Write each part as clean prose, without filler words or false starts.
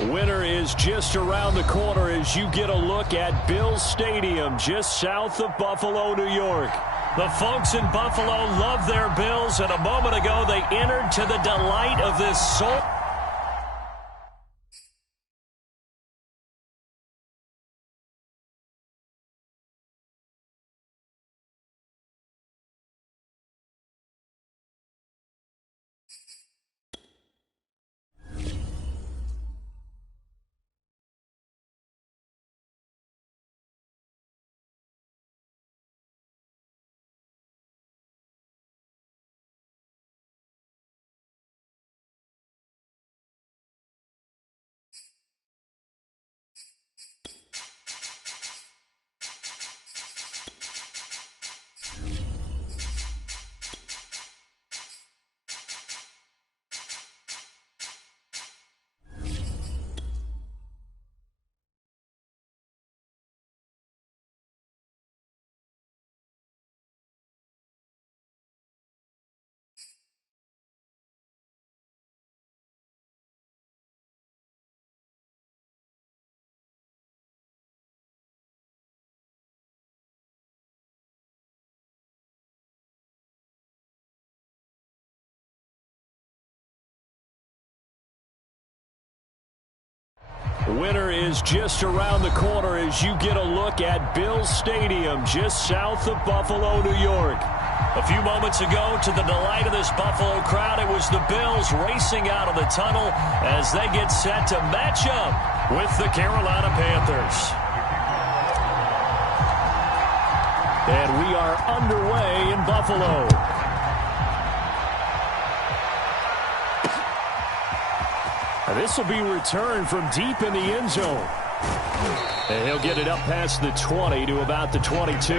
Winter is just around the corner as you get a look at Bills Stadium just south of Buffalo, New York. The folks in Buffalo love their Bills, and a moment ago they entered to the delight of this soul. Winter is just around the corner as you get a look at Bills Stadium just south of Buffalo, New York. A few moments ago, to the delight of this Buffalo crowd, it was the Bills racing out of the tunnel as they get set to match up with the Carolina Panthers. And we are underway in Buffalo. This will be returned from deep in the end zone. And he'll get it up past the 20 to about the 22.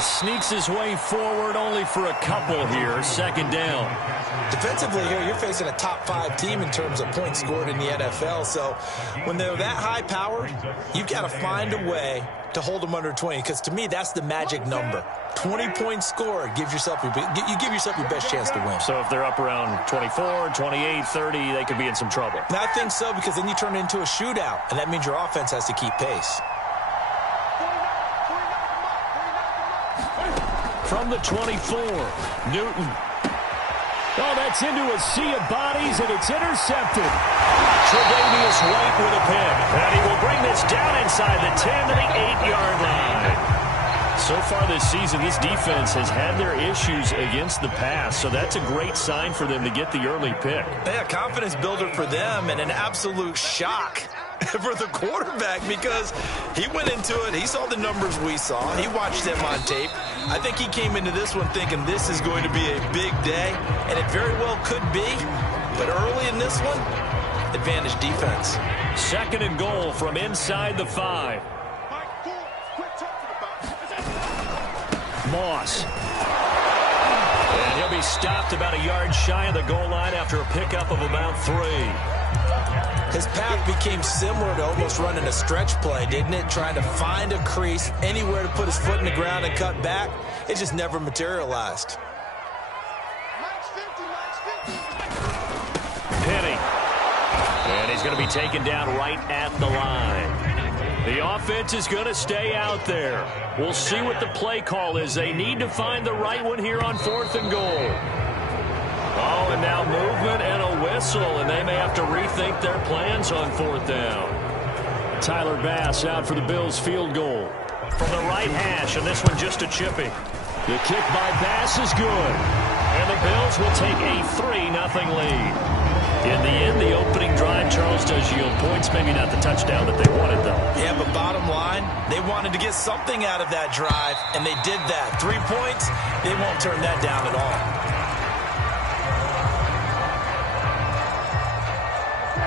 Sneaks his way forward only for a couple here. Second down. Defensively here, you're facing a top 5 team in terms of points scored in the NFL. So when they're that high powered, you've got to find a way to hold them under 20. Because to me, that's the magic number. 20 points scored gives yourself you give yourself your best chance to win. So if they're up around 24, 28, 30, they could be in some trouble. I think so, because then you turn it into a shootout, and that means your offense has to keep pace. From the 24, Newton. Oh, that's into a sea of bodies, and it's intercepted. Tre'Davious White with a pick. And he will bring this down inside the 10 to the 8-yard line. So far this season, this defense has had their issues against the pass, so that's a great sign for them to get the early pick. Yeah, confidence builder for them, and an absolute shock for the quarterback, because he went into it, he saw the numbers we saw, he watched them on tape. I think he came into this one thinking this is going to be a big day, and it very well could be, but early in this one, advantage defense. Second and goal from inside the 5. Moss. And he'll be stopped about a yard shy of the goal line after a pickup of about 3. His path became similar to almost running a stretch play, didn't it? Trying to find a crease, anywhere to put his foot in the ground and cut back. It just never materialized. Penny. And he's going to be taken down right at the line. The offense is going to stay out there. We'll see what the play call is. They need to find the right one here on 4th and goal. Oh, and now movement and a whistle, and they may have to rethink their plans on 4th down. Tyler Bass out for the Bills field goal. From the right hash, and this one just a chippy. The kick by Bass is good. And the Bills will take a 3-0 lead. In the end, the opening drive, Charles, does yield points. Maybe not the touchdown that they wanted, though. Yeah, but bottom line, they wanted to get something out of that drive, and they did that. 3 points, they won't turn that down at all.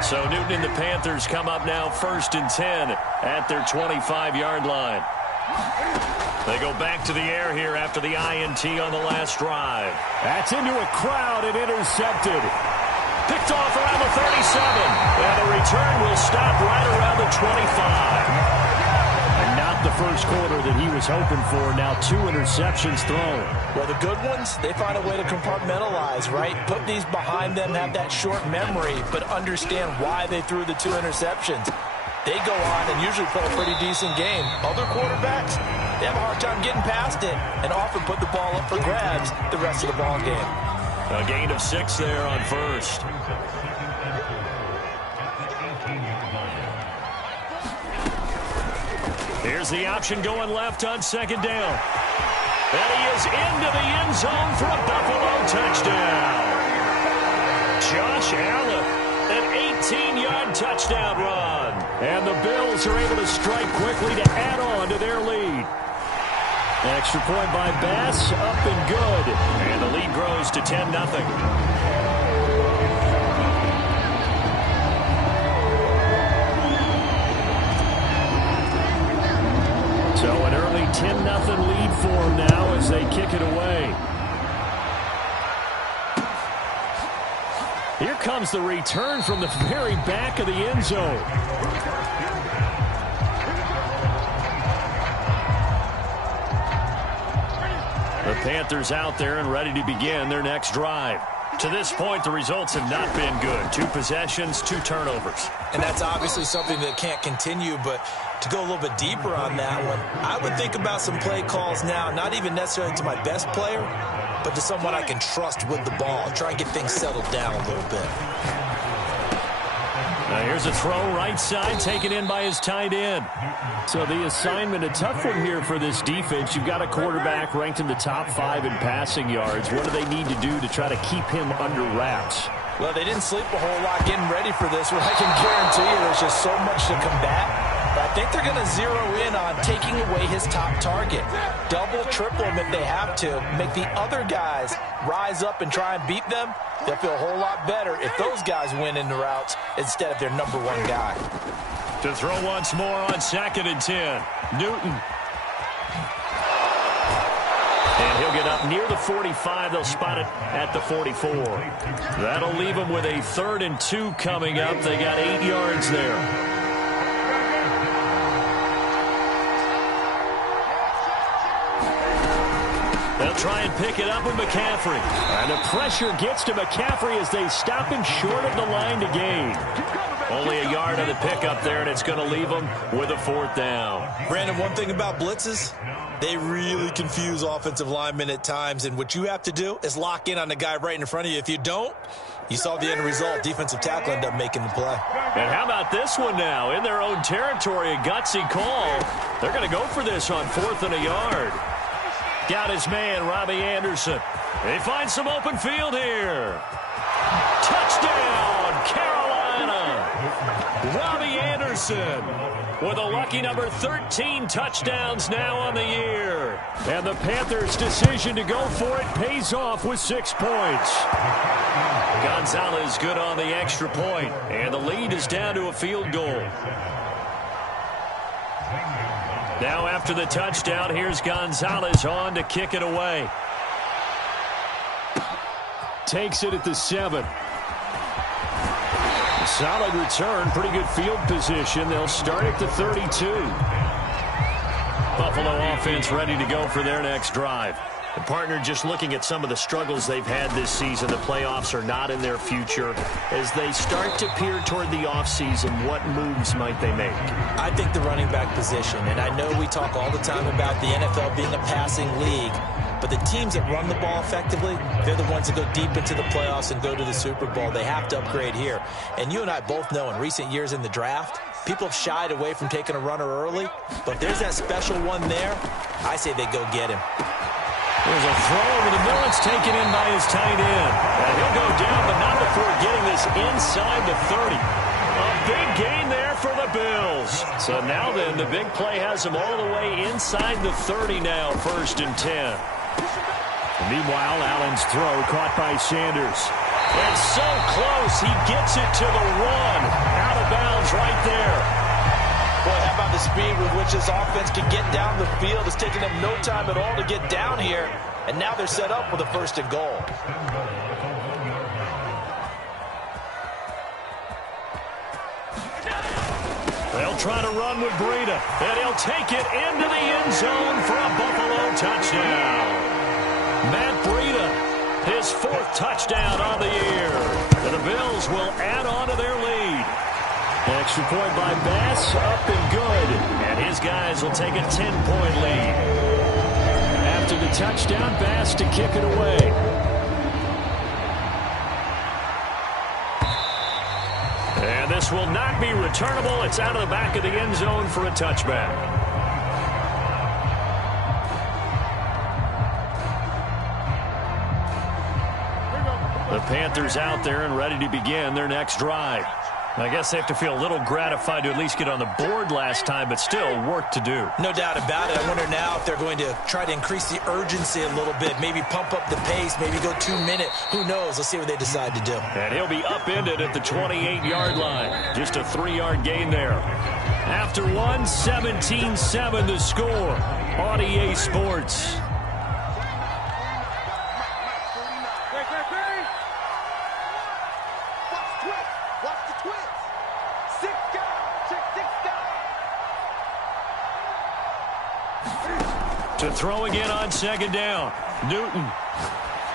So Newton and the Panthers come up now 1st and 10 at their 25-yard line. They go back to the air here after the INT on the last drive. That's into a crowd and intercepted. Picked off around the 37. And the return will stop right around the 25. And not the first quarter that he was hoping for. Now 2 interceptions thrown. Well, the good ones, they find a way to compartmentalize, right? Put these behind them, have that short memory, but understand why they threw the 2 interceptions. They go on and usually play a pretty decent game. Other quarterbacks, they have a hard time getting past it and often put the ball up for grabs the rest of the ball game. A gain of 6 there on first. Here's the option going left on 2nd down. And he is into the end zone for a Buffalo touchdown. Josh Allen, an 18-yard touchdown run. And the Bills are able to strike quickly to add on to their lead. Extra point by Bass, up and good. And the lead grows to 10-0. So an early 10-0 lead for them now as they kick it away. Here comes the return from the very back of the end zone. The Panthers out there and ready to begin their next drive. To this point, the results have not been good. 2 possessions, 2 turnovers. And that's obviously something that can't continue, but to go a little bit deeper on that one, I would think about some play calls now, not even necessarily to my best player, but to someone I can trust with the ball. Try and get things settled down a little bit. Now here's a throw right side taken in by his tight end. So the assignment, a tough one here for this defense. You've got a quarterback ranked in the top 5 in passing yards. What do they need to do to try to keep him under wraps? Well, they didn't sleep a whole lot getting ready for this one. I can guarantee you there's just so much to combat. But I think they're going to zero in on taking away his top target. Double, triple him if they have to. Make the other guys rise up and try and beat them. They'll feel a whole lot better if those guys win in the routes instead of their number 1 guy. To throw once more on 2nd and 10. Newton. And he'll get up near the 45. They'll spot it at the 44. That'll leave them with a 3rd and 2 coming up. They got 8 yards there. They'll try and pick it up with McCaffrey. And the pressure gets to McCaffrey as they stop him short of the line to gain. Only a yard of the pickup there, and it's going to leave them with a 4th down. Brandon, one thing about blitzes, they really confuse offensive linemen at times, and what you have to do is lock in on the guy right in front of you. If you don't, you saw the end result. Defensive tackle ended up making the play. And how about this one now? In their own territory, a gutsy call. They're going to go for this on 4th and a yard. Got his man, Robbie Anderson. They find some open field here. Touchdown, Carolina. Robbie Anderson with a lucky number 13 touchdowns now on the year. And the Panthers' decision to go for it pays off with 6 points. Gonzalez good on the extra point, and the lead is down to a field goal. Now after the touchdown, here's Gonzalez on to kick it away. Takes it at the 7. Solid return, pretty good field position. They'll start at the 32. Buffalo offense ready to go for their next drive. The partner just looking at some of the struggles they've had this season. The playoffs are not in their future. As they start to peer toward the offseason, what moves might they make? I think the running back position, and I know we talk all the time about the NFL being a passing league, but the teams that run the ball effectively, they're the ones that go deep into the playoffs and go to the Super Bowl. They have to upgrade here. And you and I both know in recent years in the draft, people have shied away from taking a runner early, but if there's that special one there, I say they go get him. There's a throw over the middle. It's taken in by his tight end. And he'll go down, but not before getting this inside the 30. A big gain there for the Bills. So now then, the big play has him all the way inside the 30 now, 1st and 10. Meanwhile, Allen's throw caught by Sanders. And so close, he gets it to the 1. Out of bounds right there. Boy, how about the speed with which this offense can get down the field? It's taken them no time at all to get down here. And now they're set up with a 1st and goal. They'll try to run with Breida, and he'll take it into the end zone for a Buffalo touchdown. Matt Breida, his 4th touchdown on the year. And the Bills will add on to their lead. Extra point by Bass, up and good. And his guys will take a 10-point lead. After the touchdown, Bass to kick it away. And this will not be returnable. It's out of the back of the end zone for a touchback. The Panthers out there and ready to begin their next drive. I guess they have to feel a little gratified to at least get on the board last time, but still work to do. No doubt about it. I wonder now if they're going to try to increase the urgency a little bit, maybe pump up the pace, maybe go 2-minute. Who knows? Let's see what they decide to do. And he'll be upended at the 28-yard line. Just a 3-yard gain there. After 1, 17-7 the score on EA Sports. To throw again on 2nd down. Newton.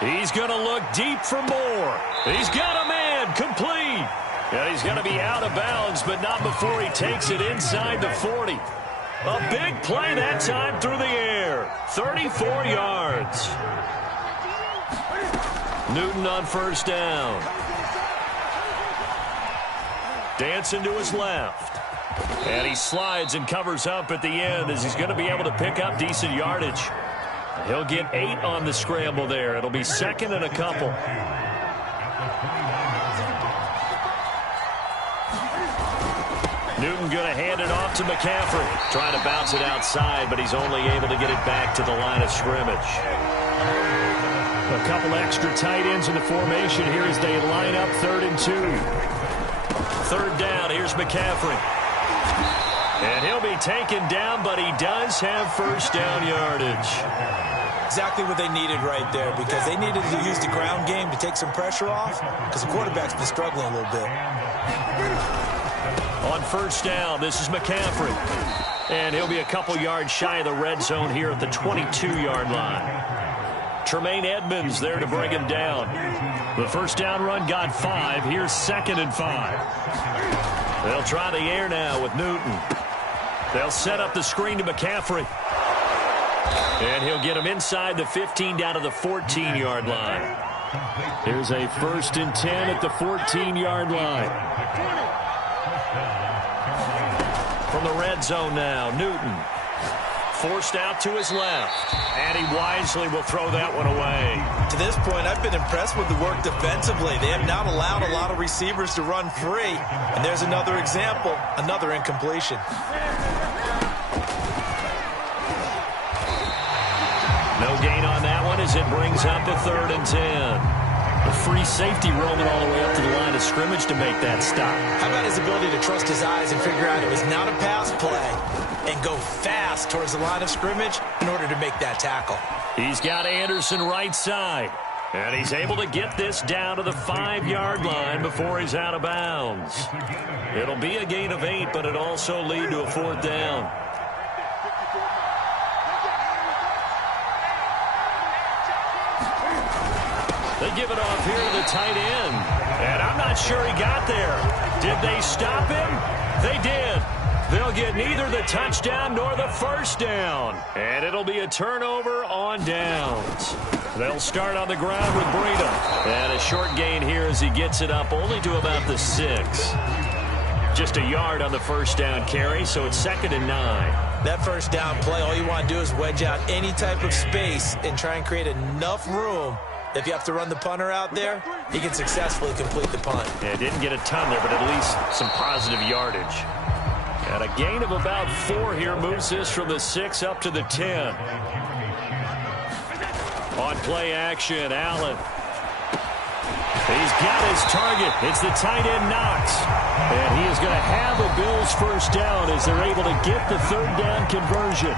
He's going to look deep for more. He's got a man complete. And he's going to be out of bounds, but not before he takes it inside the 40. A big play that time through the air. 34 yards. Newton on 1st down. Dancing to his left. And he slides and covers up at the end as he's going to be able to pick up decent yardage. He'll get 8 on the scramble there. It'll be 2nd and a couple. Newton going to hand it off to McCaffrey. Trying to bounce it outside, but he's only able to get it back to the line of scrimmage. A couple extra tight ends in the formation here as they line up 3rd and 2. 3rd down, here's McCaffrey. And he'll be taken down, but he does have 1st down yardage. Exactly what they needed right there, because they needed to use the ground game to take some pressure off, because the quarterback's been struggling a little bit. On 1st down, this is McCaffrey. And he'll be a couple yards shy of the red zone here at the 22-yard line. Tremaine Edmonds there to bring him down. The 1st down run got 5. Here's 2nd and 5. They'll try the air now with Newton. They'll set up the screen to McCaffrey. And he'll get him inside the 15 down to the 14-yard line. Here's a 1st and 10 at the 14-yard line. From the red zone now, Newton. Forced out to his left. And he wisely will throw that one away. To this point, I've been impressed with the work defensively. They have not allowed a lot of receivers to run free. And there's another example, another incompletion. No gain on that one as it brings up a 3rd and 10. A free safety roaming all the way up to the line of scrimmage to make that stop. How about his ability to trust his eyes and figure out it was not a pass play and go fast towards the line of scrimmage in order to make that tackle. He's got Anderson right side. And he's able to get this down to the 5-yard line before he's out of bounds. It'll be a gain of 8, but it'll also lead to a 4th down. They give it off here to the tight end. And I'm not sure he got there. Did they stop him? They did. They'll get neither the touchdown nor the 1st down. And it'll be a turnover on downs. They'll start on the ground with Breida. And a short gain here as he gets it up only to about the 6. Just a yard on the 1st down carry, so it's 2nd and 9. That 1st down play, all you want to do is wedge out any type of space and try and create enough room. If you have to run the punter out there, he can successfully complete the punt. Yeah, didn't get a ton there, but at least some positive yardage. And a gain of about 4 here moves this from the 6 up to the 10. On play action, Allen. He's got his target. It's the tight end, Knox. And he is going to have a Bills first down as they're able to get the third down conversion.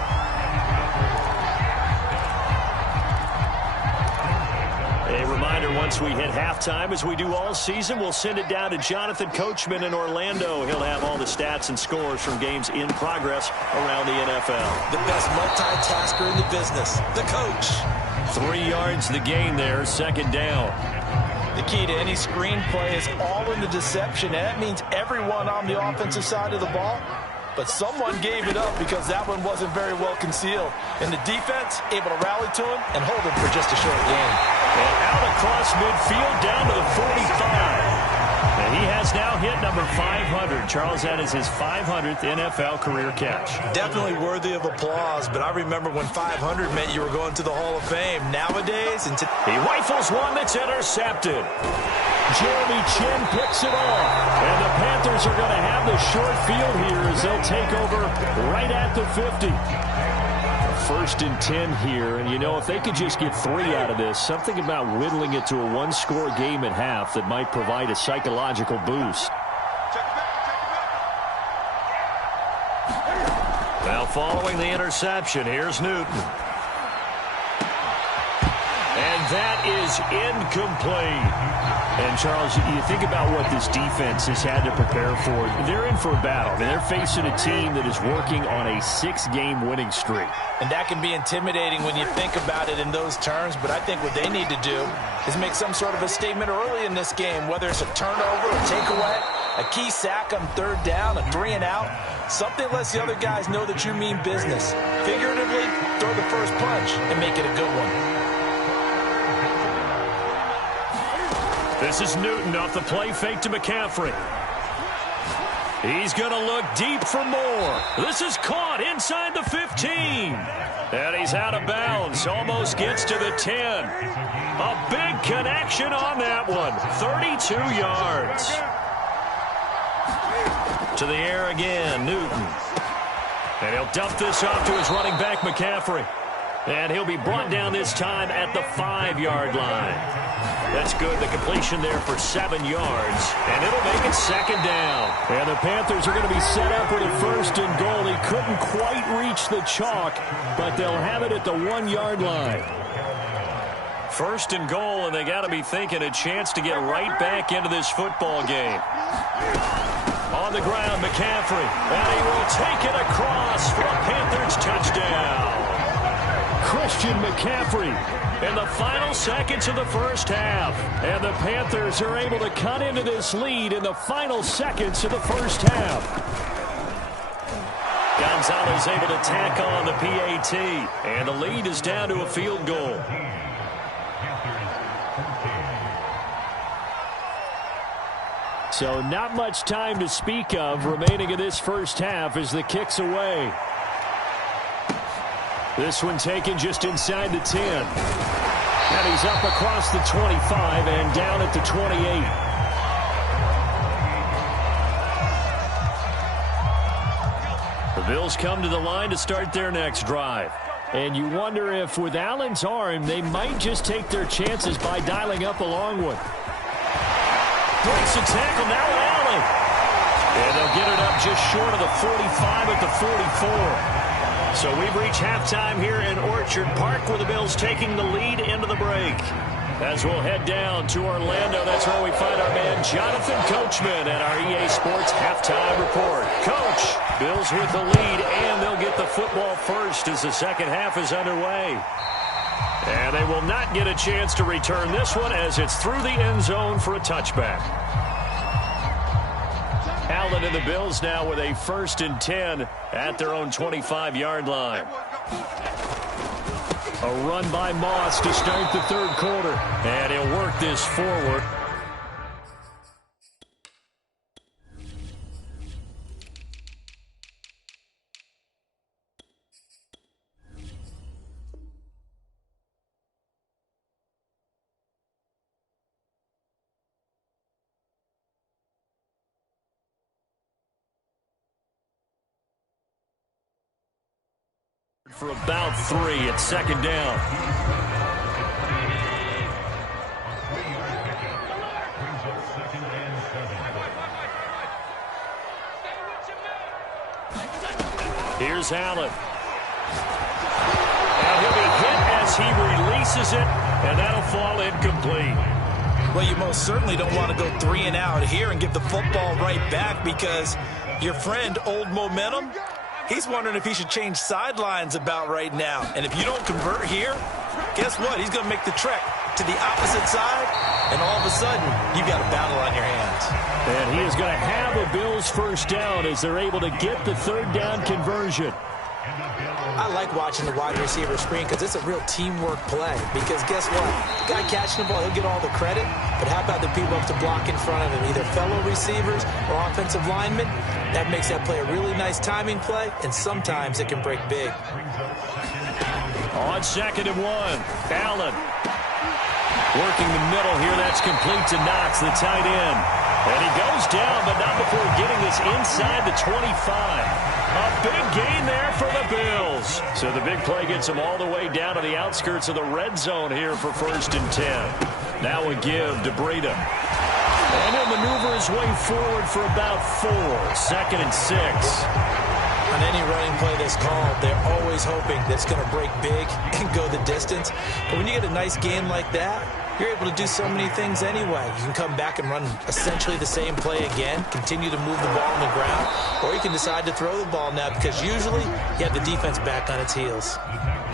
A reminder, once we hit halftime, as we do all season, we'll send it down to Jonathan Coachman in Orlando. He'll have all the stats and scores from games in progress around the NFL. The best multitasker in the business, the coach. 3 yards the gain there, second down. The key to any screenplay is all in the deception, and that means everyone on the offensive side of the ball. But someone gave it up because that one wasn't very well concealed. And the defense able to rally to him and hold him for just a short gain. And out across midfield down to the 45. And he has now hit number 500. Charles, that is his 500th NFL career catch. Definitely worthy of applause, but I remember when 500 meant you were going to the Hall of Fame. Nowadays, he rifles one that's intercepted. Jeremy Chinn picks it off. And the Panthers are going to have the short field here as they'll take over right at the 50. First and 10 here, and you know, if they could just get 3 out of this, something about whittling it to a one-score game at half that might provide a psychological boost. Now following the interception, here's Newton. And that is incomplete. And, Charles, you think about what this defense has had to prepare for. They're in for a battle. I mean, they're facing a team that is working on a 6-game winning streak. And that can be intimidating when you think about it in those terms, but I think what they need to do is make some sort of a statement early in this game, whether it's a turnover, a takeaway, a key sack on third down, a 3-and-out. Something lets the other guys know that you mean business. Figuratively, throw the first punch and make it a good one. This is Newton off the play fake to McCaffrey. He's going to look deep for more. This is caught inside the 15. And he's out of bounds. Almost gets to the 10. A big connection on that one. 32 yards. To the air again, Newton. And he'll dump this off to his running back, McCaffrey. And he'll be brought down this time at the 5-yard line. That's good. The completion there for 7 yards. And it'll make it second down. And the Panthers are going to be set up with a first and goal. He couldn't quite reach the chalk, but they'll have it at the 1-yard line. First and goal, and they got to be thinking a chance to get right back into this football game. On the ground, McCaffrey. And he will take it across for a Panthers touchdown. Christian McCaffrey in the final seconds of the first half. And the Panthers are able to cut into this lead in the final seconds of the first half. Gonzalez able to tack on the PAT. And the lead is down to a field goal. So not much time to speak of remaining in this first half as the kick's away. This one taken just inside the 10. And he's up across the 25 and down at the 28. The Bills come to the line to start their next drive. And you wonder if with Allen's arm, they might just take their chances by dialing up a long one. Breaks the tackle, now Allen. And they'll get it up just short of the 45 at the 44. So we've reached halftime here in Orchard Park with the Bills taking the lead into the break. As we'll head down to Orlando, that's where we find our man Jonathan Coachman at our EA Sports Halftime Report. Coach, Bills with the lead, and they'll get the football first as the second half is underway. And they will not get a chance to return this one as it's through the end zone for a touchback. Allen and the Bills now with a first and 10 at their own 25-yard line. A run by Moss to start the third quarter. And he'll work this forward. For about 3 at second down. Here's Allen. And he'll be hit as he releases it, and that'll fall incomplete. Well, you most certainly don't want to go 3 and out here and give the football right back, because your friend, Old Momentum, he's wondering if he should change sidelines about right now. And if you don't convert here, guess what? He's going to make the trek to the opposite side, and all of a sudden, you've got a battle on your hands. And he is going to have a Bills first down as they're able to get the third down conversion. I like watching the wide receiver screen because it's a real teamwork play. Because guess what? The guy catching the ball, he'll get all the credit. But how about the people up to block in front of him, either fellow receivers or offensive linemen? That makes that play a really nice timing play, and sometimes it can break big. On 2nd and 1, Allen working the middle here. That's complete to Knox, the tight end. And he goes down, but not before getting this inside the 25. A big gain there for the Bills. So the big play gets him all the way down to the outskirts of the red zone here for 1st and 10. Now a give to Breida. And he'll maneuver his way forward for about 4. 2nd and 6. On any running play that's called, they're always hoping that it's going to break big and go the distance. But when you get a nice gain like that, you're able to do so many things anyway. You can come back and run essentially the same play again, continue to move the ball on the ground, or you can decide to throw the ball now, because usually you have the defense back on its heels.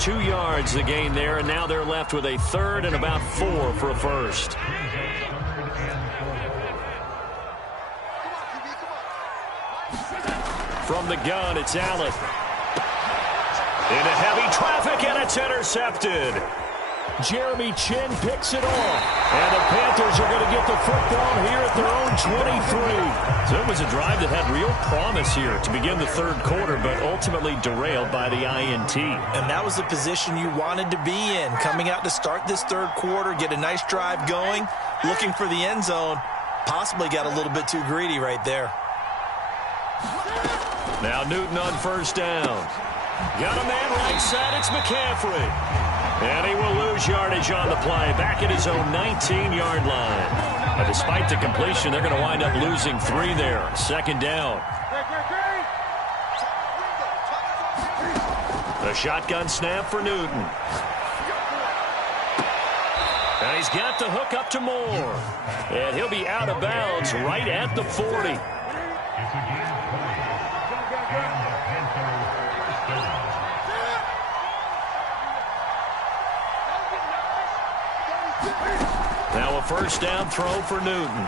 2 yards the gain there, and now they're left with a 3rd and about 4 for a first. From the gun, it's Allen. Into heavy traffic, and it's intercepted. Jeremy Chinn picks it off. And the Panthers are going to get the football here at their own 23. So it was a drive that had real promise here to begin the 3rd quarter, but ultimately derailed by the INT. And that was the position you wanted to be in, coming out to start this 3rd quarter, get a nice drive going, looking for the end zone. Possibly got a little bit too greedy right there. Now Newton on 1st down. Got a man right side, it's McCaffrey. And he will lose yardage on the play, back at his own 19-yard line. And despite the completion, they're going to wind up losing 3 there. 2nd down. The shotgun snap for Newton. And he's got the hook up to Moore. And he'll be out of bounds right at the 40. Now a 1st down throw for Newton.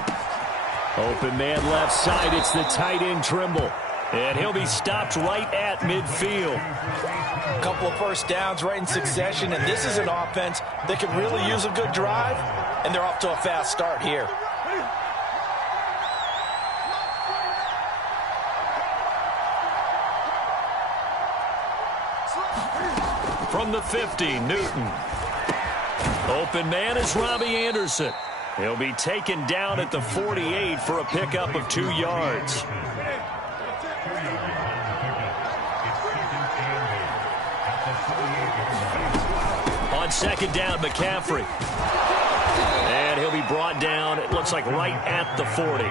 Open man left side. It's the tight end Trimble. And he'll be stopped right at midfield. A couple of 1st downs right in succession, and this is an offense that could really use a good drive, and they're off to a fast start here. From the 50, Newton. Open man is Robbie Anderson. He'll be taken down at the 48 for a pickup of 2 yards. On 2nd down, McCaffrey. And he'll be brought down, it looks like right at the 40.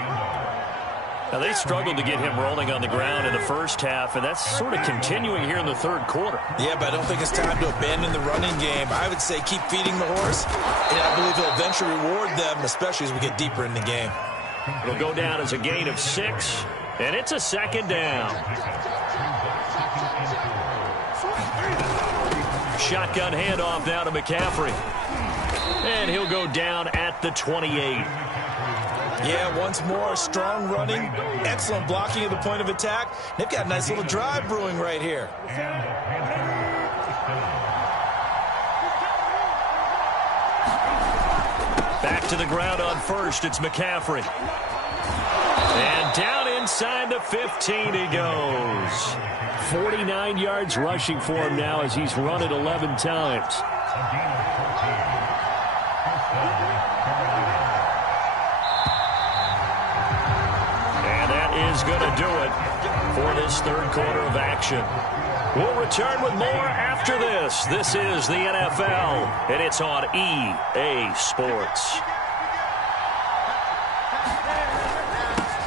Now, they struggled to get him rolling on the ground in the 1st half, and that's sort of continuing here in the 3rd quarter. Yeah, but I don't think it's time to abandon the running game. I would say keep feeding the horse, and I believe he'll eventually reward them, especially as we get deeper in the game. It'll go down as a gain of 6, and it's a 2nd down. Shotgun handoff now to McCaffrey. And he'll go down at the 28. Yeah, once more, strong running, excellent blocking at the point of attack. They've got a nice little drive brewing right here. Back to the ground on 1st, it's McCaffrey. And down inside the 15 he goes. 49 yards rushing for him now as he's run it 11 times. Is going to do it for this 3rd quarter of action. We'll return with more after this. This is the NFL, and it's on EA Sports.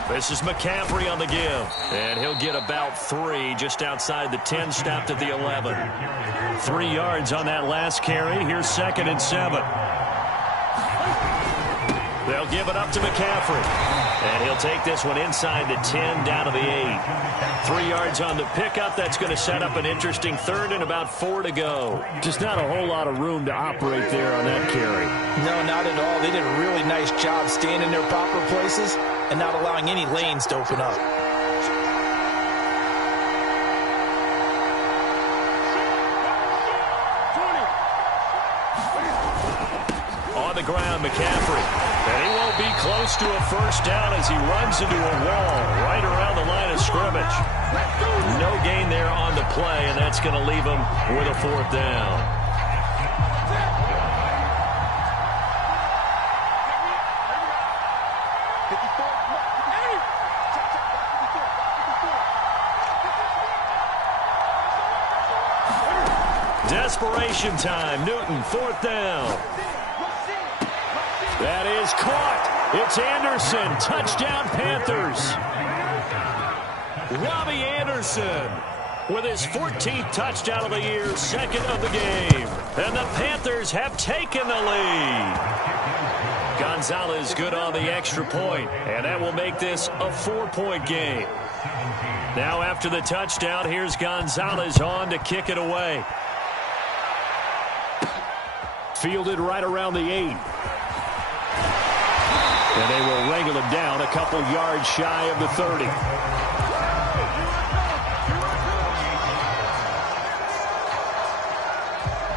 This is McCaffrey on the give. And he'll get about 3 just outside the 10, stopped at the 11. 3 yards on that last carry. Here's 2nd and 7. They'll give it up to McCaffrey. And he'll take this one inside the 10, down to the 8. 3 yards on the pickup. That's going to set up an interesting 3rd and about 4 to go. Just not a whole lot of room to operate there on that carry. No, not at all. They did a really nice job staying in their proper places and not allowing any lanes to open up. On the ground, McCaffrey. And he won't be close to a first down as he runs into a wall right around the line of scrimmage. No gain there on the play, and that's going to leave him with a 4th down. Desperation time. Newton, 4th down. That is caught. It's Anderson. Touchdown, Panthers. Robbie Anderson with his 14th touchdown of the year, 2nd of the game. And the Panthers have taken the lead. Gonzalez good on the extra point, and that will make this a 4-point game. Now after the touchdown, here's Gonzalez on to kick it away. Fielded right around the 8. And they will wrangle him down a couple yards shy of the 30.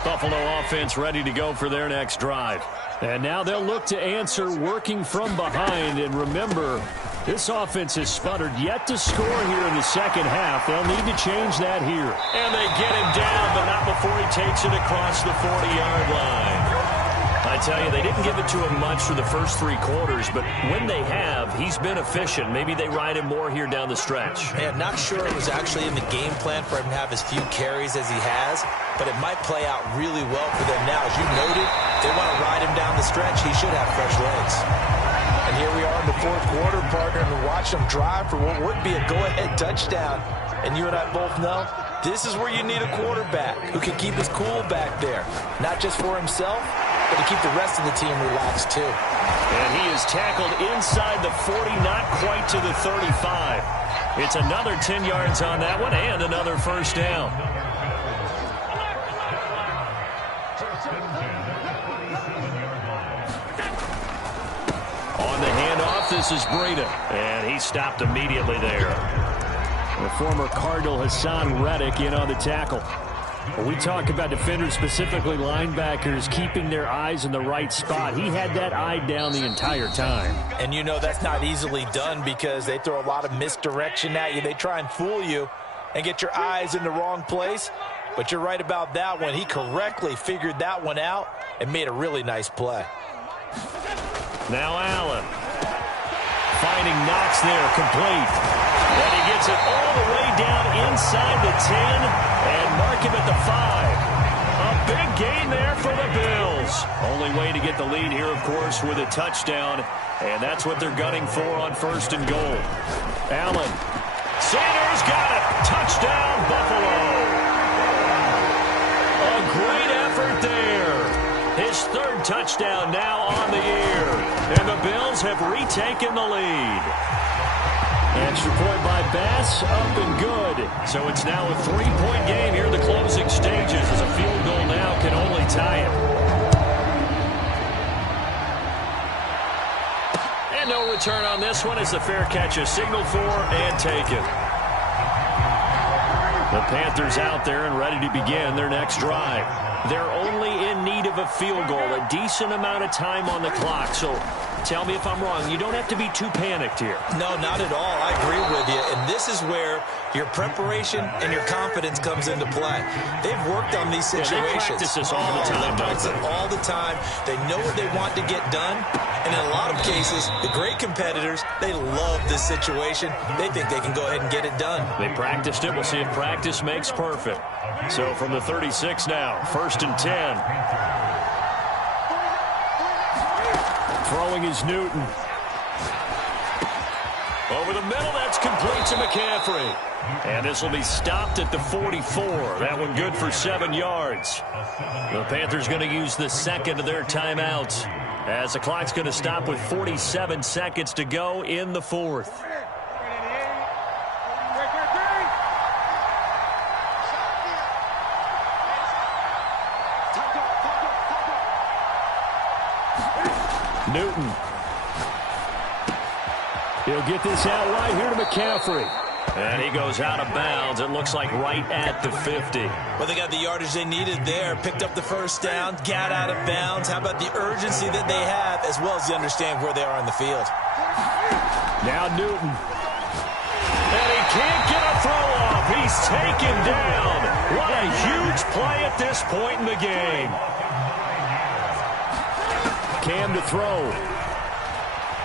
Buffalo offense ready to go for their next drive. And now they'll look to answer working from behind. And remember, this offense has sputtered yet to score here in the second half. They'll need to change that here. And they get him down, but not before he takes it across the 40-yard line. I tell you, they didn't give it to him much for the first 3 quarters, but when they have, he's been efficient. Maybe they ride him more here down the stretch. Man, not sure it was actually in the game plan for him to have as few carries as he has, but it might play out really well for them now. As you noted, they want to ride him down the stretch. He should have fresh legs. And here we are in the 4th quarter, partner, and watch him drive for what would be a go-ahead touchdown. And you and I both know this is where you need a quarterback who can keep his cool back there, not just for himself, but to keep the rest of the team relaxed, too. And he is tackled inside the 40, not quite to the 35. It's another 10 yards on that one and another first down. On the handoff, this is Breida. And he stopped immediately there. The former Cardinal Hassan Reddick in on the tackle. When we talk about defenders, specifically linebackers, keeping their eyes in the right spot, he had that eye down the entire time. And you know that's not easily done because they throw a lot of misdirection at you. They try and fool you and get your eyes in the wrong place. But you're right about that one. He correctly figured that one out and made a really nice play. Now Allen. Finding Knox there, complete. And he gets it all the way down inside the 10 and mark him at the 5. A big gain there for the Bills. Only way to get the lead here, of course, with a touchdown. And that's what they're gunning for on 1st and goal. Allen. Sanders got it. Touchdown, Buffalo. A great effort there. His 3rd touchdown now on the year. And the Bills have retaken the lead. Extra point by Bass, up and good. So it's now a 3-point game here in the closing stages as a field goal now can only tie it. And no return on this one as the fair catch is signaled for and taken. The Panthers out there and ready to begin their next drive. They're only in need of a field goal, a decent amount of time on the clock. So tell me if I'm wrong. You don't have to be too panicked here. No, not at all. I agree with you. And this is where your preparation and your confidence comes into play. They've worked on these situations. They practice this all the time. They practice it all the time. They know what they want to get done. And in a lot of cases, the great competitors, they love this situation. They think they can go ahead and get it done. They practiced it. We'll see if practice makes perfect. So from the 36 now, 1st and 10. Throwing is Newton. Over the middle, that's complete to McCaffrey. And this will be stopped at the 44. That one good for 7 yards. The Panthers going to use the second of their timeouts as the clock's going to stop with 47 seconds to go in the fourth. Newton. He'll get this out right here to McCaffrey. And he goes out of bounds. It looks like right at the 50. Well, they got the yardage they needed there. Picked up the first down, got out of bounds. How about the urgency that they have, as well as they understand where they are on the field. Now Newton. And he can't get a throw off. He's taken down. What a huge play at this point in the game. Cam to throw.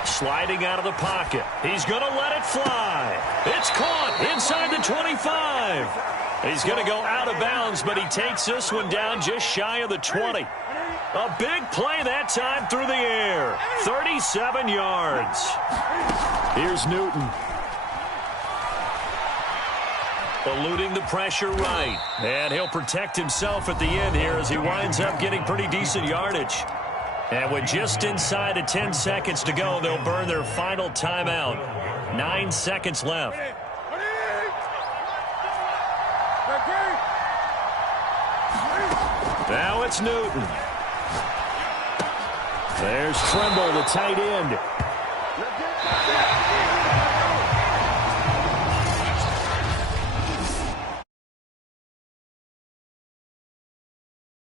Sliding out of the pocket. He's going to let it fly. It's caught inside the 25. He's going to go out of bounds, but he takes this one down just shy of the 20. A big play that time through the air. 37 yards. Here's Newton. Eluding the pressure right. And he'll protect himself at the end here as he winds up getting pretty decent yardage. And with just inside of 10 seconds to go, they'll burn their final timeout. 9 seconds left. Now it's Newton. There's Tremble, the tight end.